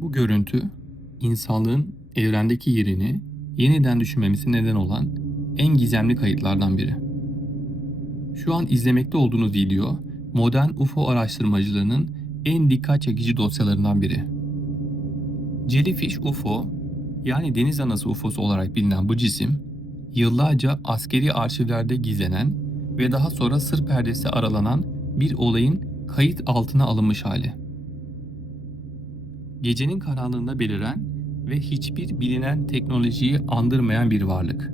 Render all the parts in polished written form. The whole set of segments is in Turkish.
Bu görüntü, insanlığın evrendeki yerini yeniden düşünmemize neden olan en gizemli kayıtlardan biri. Şu an izlemekte olduğunuz video, modern UFO araştırmacılarının en dikkat çekici dosyalarından biri. Jellyfish UFO, yani deniz anası UFO'su olarak bilinen bu cisim, yıllarca askeri arşivlerde gizlenen ve daha sonra sır perdesi aralanan bir olayın kayıt altına alınmış hali. Gecenin karanlığında beliren ve hiçbir bilinen teknolojiyi andırmayan bir varlık.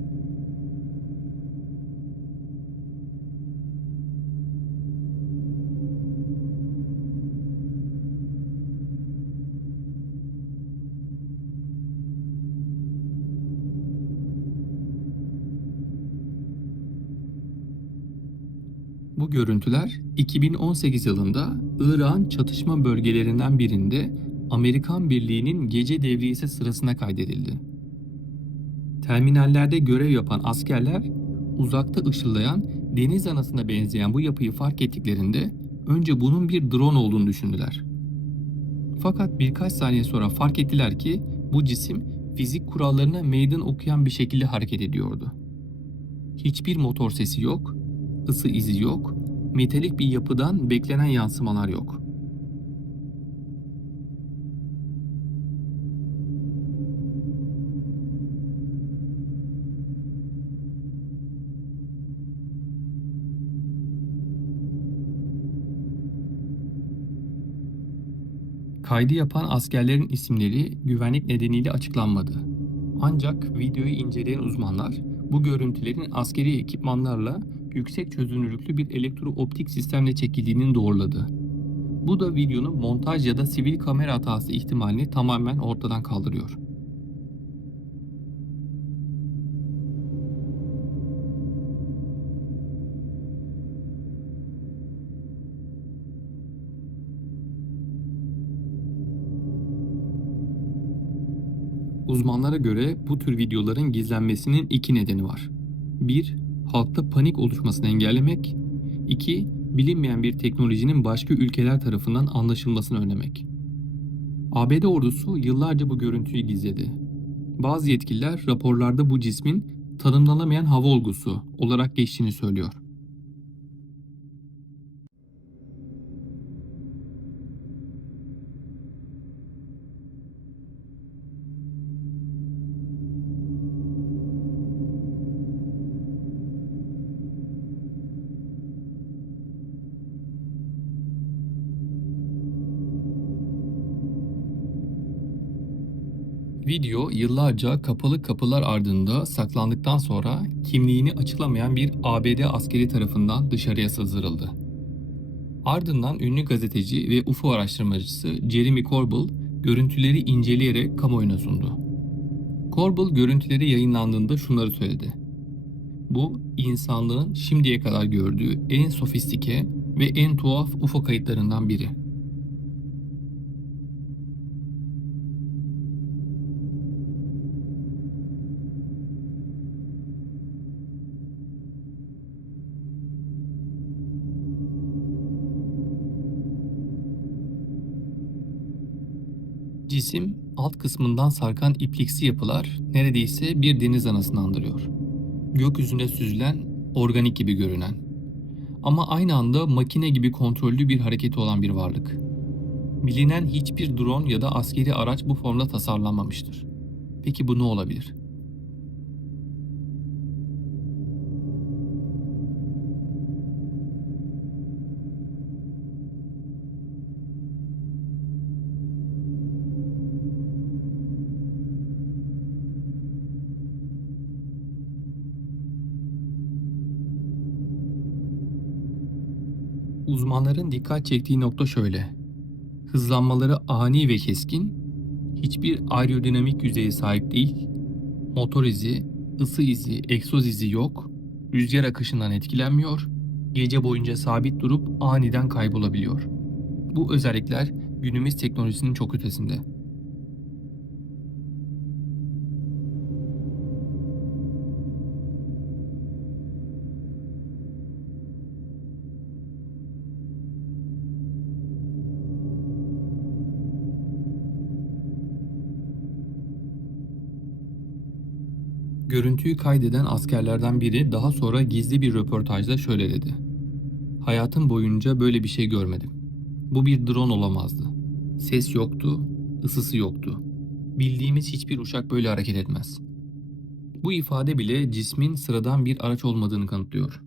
Bu görüntüler 2018 yılında Irak'ın çatışma bölgelerinden birinde Amerikan Birliği'nin gece devriyesi sırasında kaydedildi. Terminallerde görev yapan askerler uzakta ışıldayan deniz anasına benzeyen bu yapıyı fark ettiklerinde önce bunun bir drone olduğunu düşündüler. Fakat birkaç saniye sonra fark ettiler ki bu cisim fizik kurallarına meydan okuyan bir şekilde hareket ediyordu. Hiçbir motor sesi yok, ısı izi yok, metalik bir yapıdan beklenen yansımalar yok. Kaydı yapan askerlerin isimleri güvenlik nedeniyle açıklanmadı. Ancak videoyu inceleyen uzmanlar bu görüntülerin askeri ekipmanlarla yüksek çözünürlüklü bir elektro-optik sistemle çekildiğini doğruladı. Bu da videonun montaj ya da sivil kamera hatası ihtimalini tamamen ortadan kaldırıyor. Uzmanlara göre bu tür videoların gizlenmesinin iki nedeni var. 1. Halkta panik oluşmasını engellemek. 2. Bilinmeyen bir teknolojinin başka ülkeler tarafından anlaşılmasını önlemek. ABD ordusu yıllarca bu görüntüyü gizledi. Bazı yetkililer raporlarda bu cismin tanımlanamayan hava olgusu olarak geçtiğini söylüyor. Video yıllarca kapalı kapılar ardında saklandıktan sonra kimliğini açıklamayan bir ABD askeri tarafından dışarıya sızdırıldı. Ardından ünlü gazeteci ve UFO araştırmacısı Jeremy Corbell görüntüleri inceleyerek kamuoyuna sundu. Corbell görüntüleri yayınlandığında şunları söyledi. Bu, insanlığın şimdiye kadar gördüğü en sofistike ve en tuhaf UFO kayıtlarından biri. Cisim, alt kısmından sarkan ipliksi yapılar neredeyse bir deniz anasını andırıyor. Gökyüzünde süzülen, organik gibi görünen. Ama aynı anda makine gibi kontrollü bir hareketi olan bir varlık. Bilinen hiçbir drone ya da askeri araç bu formda tasarlanmamıştır. Peki bu ne olabilir? Uzmanların dikkat çektiği nokta şöyle. Hızlanmaları ani ve keskin, hiçbir aerodinamik yüzeye sahip değil, motor izi, ısı izi, egzoz izi yok, rüzgar akışından etkilenmiyor, gece boyunca sabit durup aniden kaybolabiliyor. Bu özellikler günümüz teknolojisinin çok ötesinde. Görüntüyü kaydeden askerlerden biri daha sonra gizli bir röportajda şöyle dedi: "Hayatım boyunca böyle bir şey görmedim. Bu bir drone olamazdı. Ses yoktu, ısısı yoktu. Bildiğimiz hiçbir uçak böyle hareket etmez." Bu ifade bile cismin sıradan bir araç olmadığını kanıtlıyor.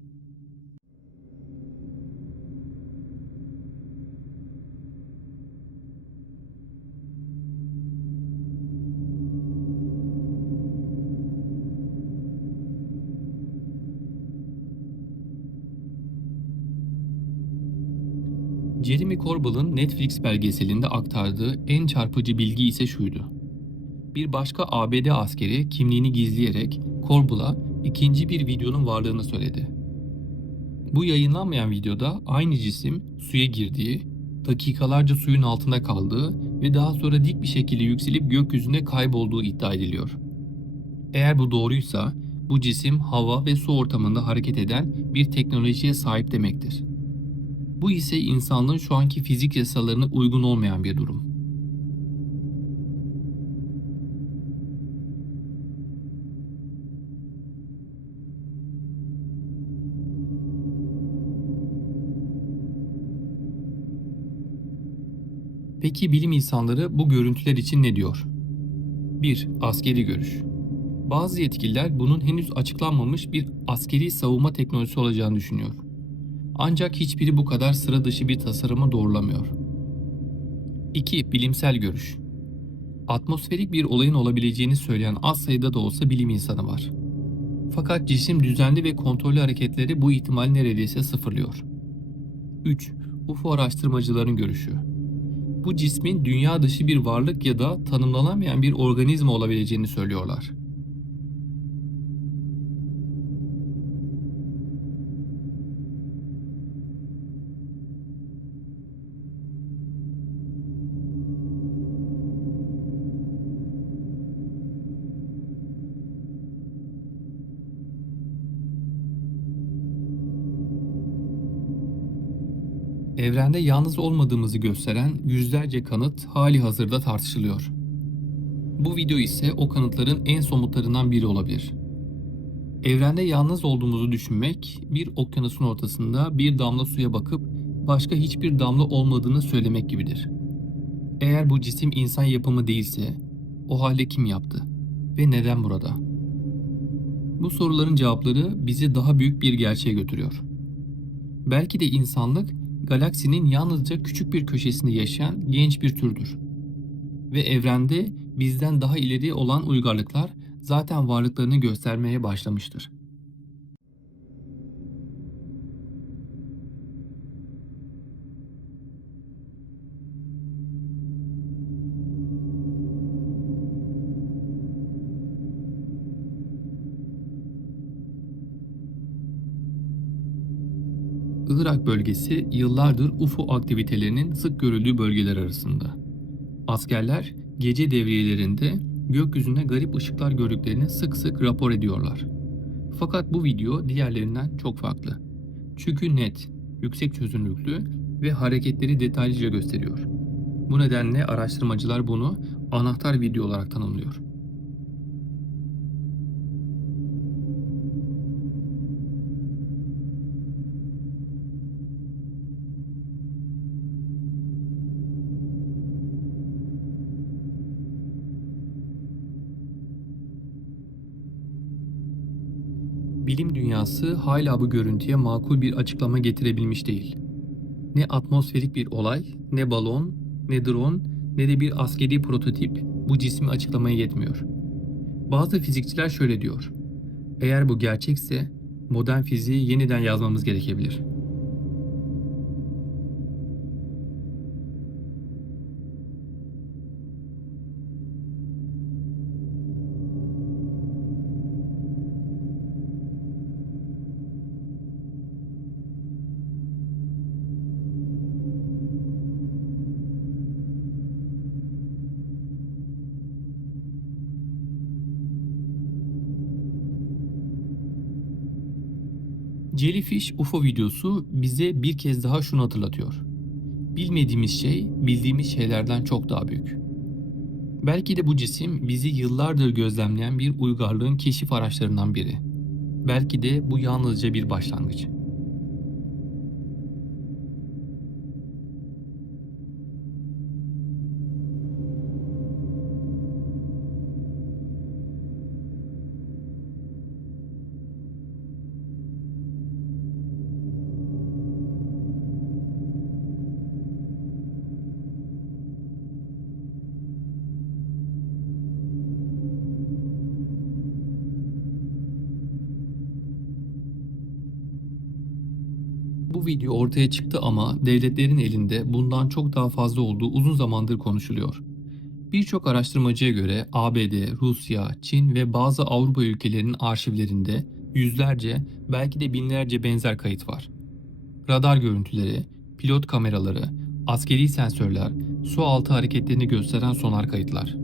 Jeremy Corbell'ın Netflix belgeselinde aktardığı en çarpıcı bilgi ise şuydu: bir başka ABD askeri kimliğini gizleyerek Corbell'a ikinci bir videonun varlığını söyledi. Bu yayınlanmayan videoda aynı cisim suya girdiği, dakikalarca suyun altında kaldığı ve daha sonra dik bir şekilde yükselip gökyüzünde kaybolduğu iddia ediliyor. Eğer bu doğruysa, bu cisim hava ve su ortamında hareket eden bir teknolojiye sahip demektir. Bu ise insanlığın şu anki fizik yasalarına uygun olmayan bir durum. Peki bilim insanları bu görüntüler için ne diyor? 1. Askeri görüş. Bazı yetkililer bunun henüz açıklanmamış bir askeri savunma teknolojisi olacağını düşünüyor. Ancak hiçbiri bu kadar sıra dışı bir tasarımı doğrulamıyor. 2. Bilimsel görüş. Atmosferik bir olayın olabileceğini söyleyen az sayıda da olsa bilim insanı var. Fakat cisim düzenli ve kontrollü hareketleri bu ihtimali neredeyse sıfırlıyor. 3. UFO araştırmacıların görüşü. Bu cismin dünya dışı bir varlık ya da tanımlanamayan bir organizma olabileceğini söylüyorlar. Evrende yalnız olmadığımızı gösteren yüzlerce kanıt hali hazırda tartışılıyor. Bu video ise o kanıtların en somutlarından biri olabilir. Evrende yalnız olduğumuzu düşünmek, bir okyanusun ortasında bir damla suya bakıp başka hiçbir damla olmadığını söylemek gibidir. Eğer bu cisim insan yapımı değilse, o halde kim yaptı ve neden burada? Bu soruların cevapları bizi daha büyük bir gerçeğe götürüyor. Belki de insanlık, galaksinin yalnızca küçük bir köşesinde yaşayan genç bir türdür. Ve evrende bizden daha ileri olan uygarlıklar zaten varlıklarını göstermeye başlamıştır. Irak bölgesi yıllardır UFO aktivitelerinin sık görüldüğü bölgeler arasında. Askerler gece devriyelerinde gökyüzünde garip ışıklar gördüklerini sık sık rapor ediyorlar. Fakat bu video diğerlerinden çok farklı. Çünkü net, yüksek çözünürlüklü ve hareketleri detaylıca gösteriyor. Bu nedenle araştırmacılar bunu anahtar video olarak tanımlıyor. Bilim dünyası hala bu görüntüye makul bir açıklama getirebilmiş değil. Ne atmosferik bir olay, ne balon, ne drone, ne de bir askeri prototip bu cismi açıklamaya yetmiyor. Bazı fizikçiler şöyle diyor: eğer bu gerçekse modern fiziği yeniden yazmamız gerekebilir. Jellyfish UFO videosu bize bir kez daha şunu hatırlatıyor: bilmediğimiz şey bildiğimiz şeylerden çok daha büyük. Belki de bu cisim bizi yıllardır gözlemleyen bir uygarlığın keşif araçlarından biri. Belki de bu yalnızca bir başlangıç. Bu video ortaya çıktı ama devletlerin elinde bundan çok daha fazla olduğu uzun zamandır konuşuluyor. Birçok araştırmacıya göre ABD, Rusya, Çin ve bazı Avrupa ülkelerinin arşivlerinde yüzlerce, belki de binlerce benzer kayıt var. Radar görüntüleri, pilot kameraları, askeri sensörler, su altı hareketlerini gösteren sonar kayıtlar.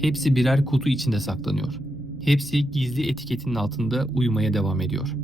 Hepsi birer kutu içinde saklanıyor. Hepsi gizli etiketinin altında uyumaya devam ediyor.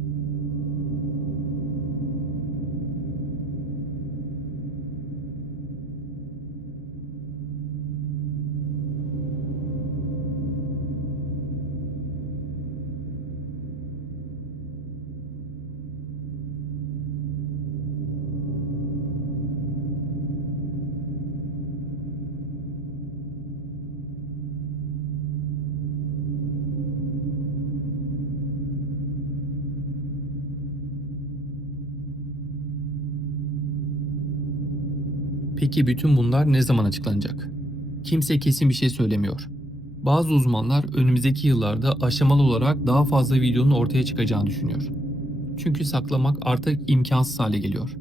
Peki bütün bunlar ne zaman açıklanacak? Kimse kesin bir şey söylemiyor. Bazı uzmanlar önümüzdeki yıllarda aşamalı olarak daha fazla videonun ortaya çıkacağını düşünüyor. Çünkü saklamak artık imkansız hale geliyor.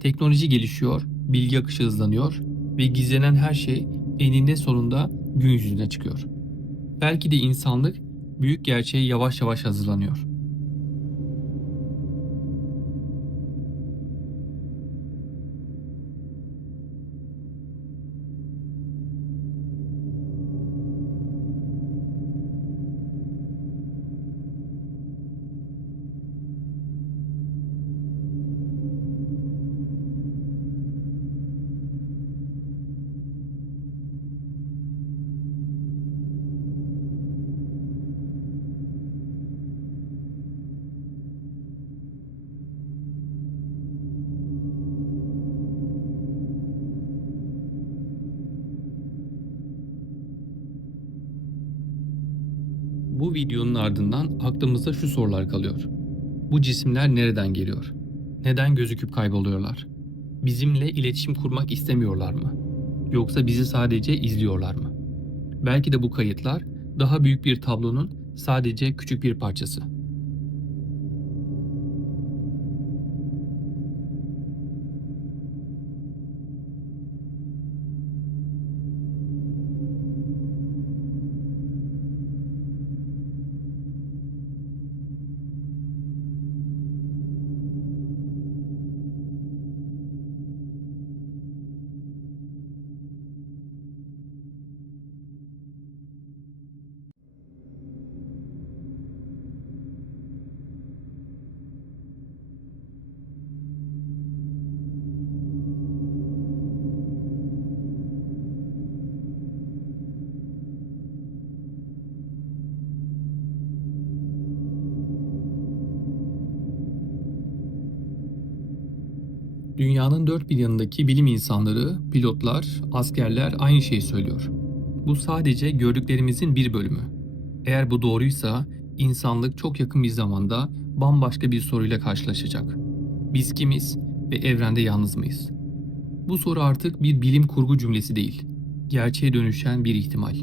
Teknoloji gelişiyor, bilgi akışı hızlanıyor ve gizlenen her şey eninde sonunda gün yüzüne çıkıyor. Belki de insanlık büyük gerçeğe yavaş yavaş hazırlanıyor. Bu videonun ardından aklımızda şu sorular kalıyor. Bu cisimler nereden geliyor? Neden gözüküp kayboluyorlar? Bizimle iletişim kurmak istemiyorlar mı? Yoksa bizi sadece izliyorlar mı? Belki de bu kayıtlar daha büyük bir tablonun sadece küçük bir parçası. Dünyanın dört bir yanındaki bilim insanları, pilotlar, askerler aynı şeyi söylüyor. Bu sadece gördüklerimizin bir bölümü. Eğer bu doğruysa insanlık çok yakın bir zamanda bambaşka bir soruyla karşılaşacak. Biz kimiz ve evrende yalnız mıyız? Bu soru artık bir bilim kurgu cümlesi değil, gerçeğe dönüşen bir ihtimal.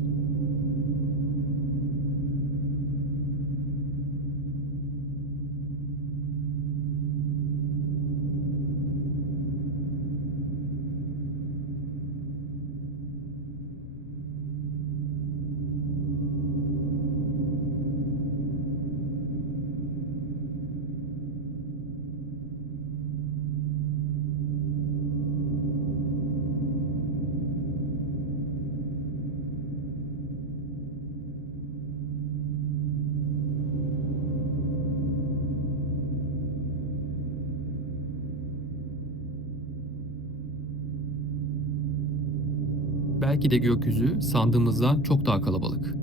Belki de gökyüzü sandığımızdan çok daha kalabalık.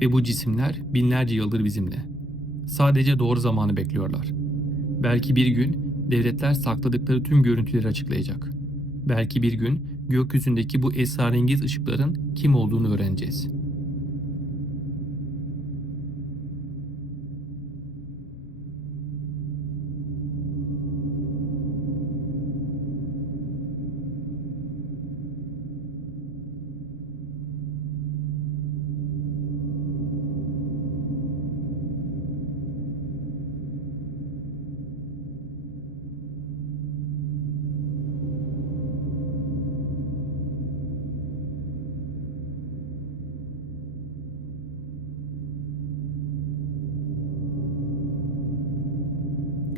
Ve bu cisimler binlerce yıldır bizimle. Sadece doğru zamanı bekliyorlar. Belki bir gün devletler sakladıkları tüm görüntüleri açıklayacak. Belki bir gün gökyüzündeki bu esrarengiz ışıkların kim olduğunu öğreneceğiz.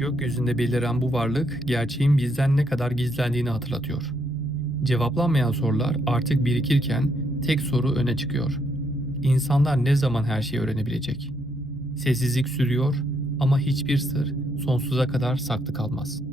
Gökyüzünde beliren bu varlık gerçeğin bizden ne kadar gizlendiğini hatırlatıyor. Cevaplanmayan sorular artık birikirken tek soru öne çıkıyor. İnsanlar ne zaman her şeyi öğrenebilecek? Sessizlik sürüyor ama hiçbir sır sonsuza kadar saklı kalmaz.